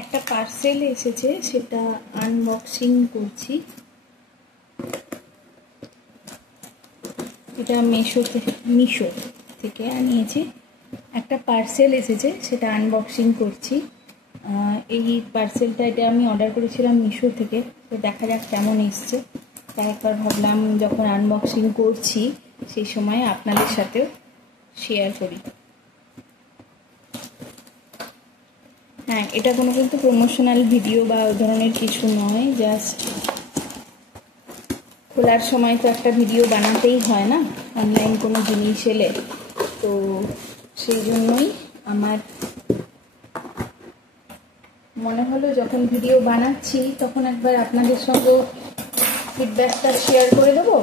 একটা পার্সেল এসেছে, সেটা আনবক্সিং করছি। এটা মিশো থেকে আনিয়েছি। একটা পার্সেল এসেছে, সেটা আনবক্সিং করছি। এই পার্সেলটা এটা আমি অর্ডার করেছিলাম মিশো থেকে। তো দেখা যাক কেমন এসছে। তাই একবার ভাবলাম যখন আনবক্সিং করছি সেই সময় আপনাদের সাথেও শেয়ার করি। হ্যাঁ, এটা কোনো কিন্তু প্রমোশনাল ভিডিও বা ওই ধরনের কিছু নয়, জাস্ট খোলার সময় তো একটা ভিডিও বানাতেই হয় না অনলাইন কোনো জিনিস এলে। তো সেই জন্যই আমার মনে হলো যখন ভিডিও বানাচ্ছি তখন একবার আপনাদের সঙ্গে ফিডব্যাকটা শেয়ার করে দেবো।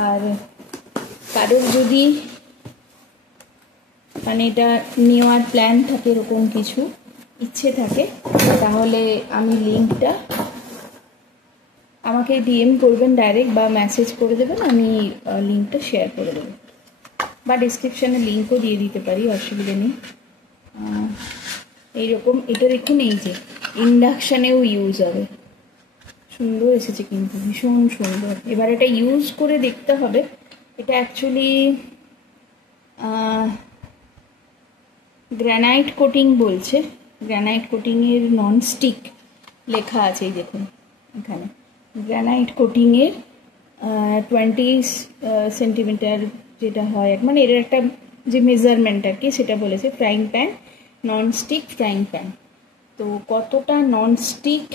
আর কারোর যদি মানে এটা নেওয়ার প্ল্যান থাকে, এরকম কিছু ইচ্ছে থাকে, তাহলে আমি লিঙ্কটা আমাকে ডিএম করবেন ডাইরেক্ট বা মেসেজ করে দেবেন, আমি লিঙ্কটা শেয়ার করে দেবো বা ডিসক্রিপশানে লিঙ্কও দিয়ে দিতে পারি, অসুবিধা নেই। এইরকম এটা দেখুন, এই যে ইন্ডাকশানেও ইউজ হবে। সুন্দর এসেছে কিন্তু, ভীষণ সুন্দর। এবার এটা ইউজ করে দেখতে হবে। এটা অ্যাকচুয়ালি গ্রানাইট কোটিং বলছে, গ্রানাইট কোটিংয়ের ননস্টিক লেখা আছে, এই দেখুন এখানে গ্রানাইট কোটিংয়ের 20 সেন্টিমিটার যেটা হয়, মানে এর একটা যে মেজারমেন্ট আর কি সেটা বলেছে। Frying pan, nonstick frying pan. তো কতটা ননস্টিক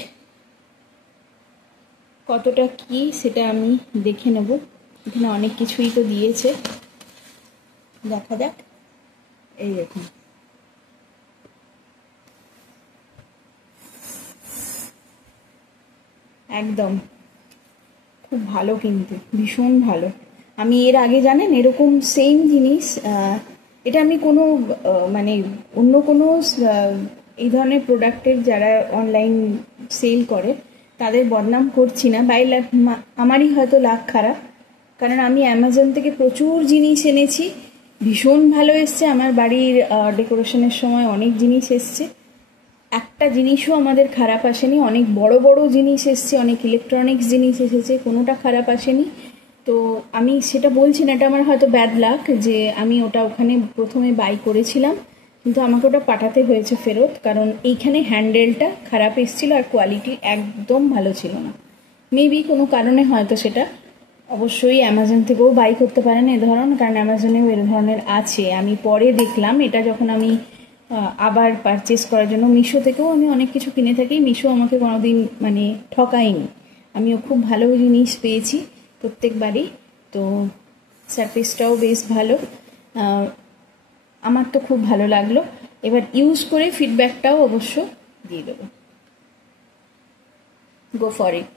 কতটা কি সেটা আমি দেখে নেব। এখানে অনেক কিছুই তো দিয়েছে, দেখা যাক। এই দেখুন, একদম খুব ভালো, কিন্তু ভীষণ ভালো। আমি এর আগে জানেন এরকম সেম জিনিস, এটা আমি কোনো মানে অন্য কোনো এই ধরনের প্রোডাক্টের যারা অনলাইন সেল করে তাদের বদনাম করছি না, আমারই হয়তো লাক খারাপ, কারণ আমি অ্যামাজন থেকে প্রচুর জিনিস এনেছি, ভীষণ ভালো এসছে। আমার বাড়ির ডেকোরেশনের সময় অনেক জিনিস এসছে, একটা জিনিসও আমাদের খারাপ আসেনি। অনেক বড় বড় জিনিস এসছে, অনেক ইলেকট্রনিক্স জিনিস এসেছে, কোনোটা খারাপ আসেনি। তো আমি সেটা বলছি না, এটা আমার হয়তো ব্যাড লাক যে আমি ওটা ওখানে প্রথমে বাই করেছিলাম, কিন্তু আমাকে ওটা পাঠাতে হয়েছে ফেরত, কারণ এইখানে হ্যান্ডেলটা খারাপ এসেছিলো আর কোয়ালিটি একদম ভালো ছিল না। মেবি কোনো কারণে হয়তো সেটা, অবশ্যই অ্যামাজন থেকেও বাই করতে পারেন এ ধরনের, কারণ অ্যামাজনেও এর ধরনের আছে। আমি পরে দেখলাম এটা যখন আমি আবার পারচেস করার জন্য মিশো থেকেও আমি অনেক কিছু কিনে থাকি, মিশো আমাকে কোনোদিন মানে ঠকায়নি, আমিও খুব ভালো জিনিস পেয়েছি প্রত্যেকবারই। তো সার্ভিসটাও বেশ ভালো, আমার তো খুব ভালো লাগলো। এবার ইউজ করে ফিডব্যাকটাও অবশ্য দিয়ে দেবো। Go for it.